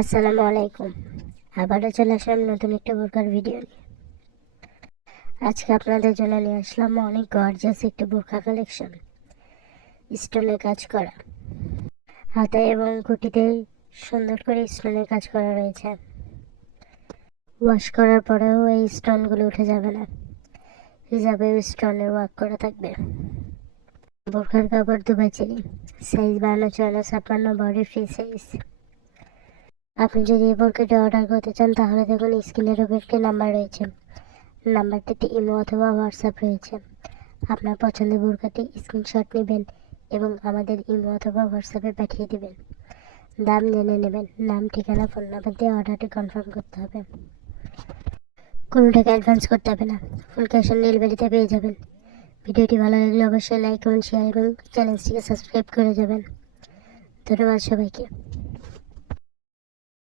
আসসালামু আলাইকুম। আবারও চলে আসলাম নতুন একটা বোরকার ভিডিও নিয়ে। আজকে আপনাদের জন্য নিয়ে আসলাম অনেক গর্জিয়াস একটা বোরকা কালেকশন, স্টোনের কাজ করা। হাতে এবং কুটিতে সুন্দর করে স্টোনের কাজ করা রয়েছে। ওয়াশ করার পরেও এই স্টোনগুলো উঠে যাবে না, হিজাবে স্টোনের ওয়ার্ক করা থাকবে। বোরকার কাপড় 2 by 4, size 52, 54, 56, body free size. আপনি যদি এই বোরকাটি অর্ডার করতে চান তাহলে দেখুন স্ক্রিনের উপর একটি নাম্বার রয়েছে, নাম্বারটিতে ইমো অথবা হোয়াটসঅ্যাপ রয়েছে। আপনার পছন্দের বোরকাটি স্ক্রিনশট নেবেন এবং আমাদের ইমো অথবা হোয়াটসঅ্যাপে পাঠিয়ে দেবেন। দাম জেনে নেবেন, নাম, ঠিকানা, ফোন নাম্বার দিয়ে অর্ডারটি কনফার্ম করতে হবে। কোনো টাকা অ্যাডভান্স করতে হবে না, ফুল ক্যাশ অন ডেলিভারিতে পেয়ে যাবেন। ভিডিওটি ভালো লাগলে অবশ্যই লাইক, কমেন্ট, শেয়ার এবং চ্যানেলটিকে সাবস্ক্রাইব করে যাবেন। ধন্যবাদ সবাইকে।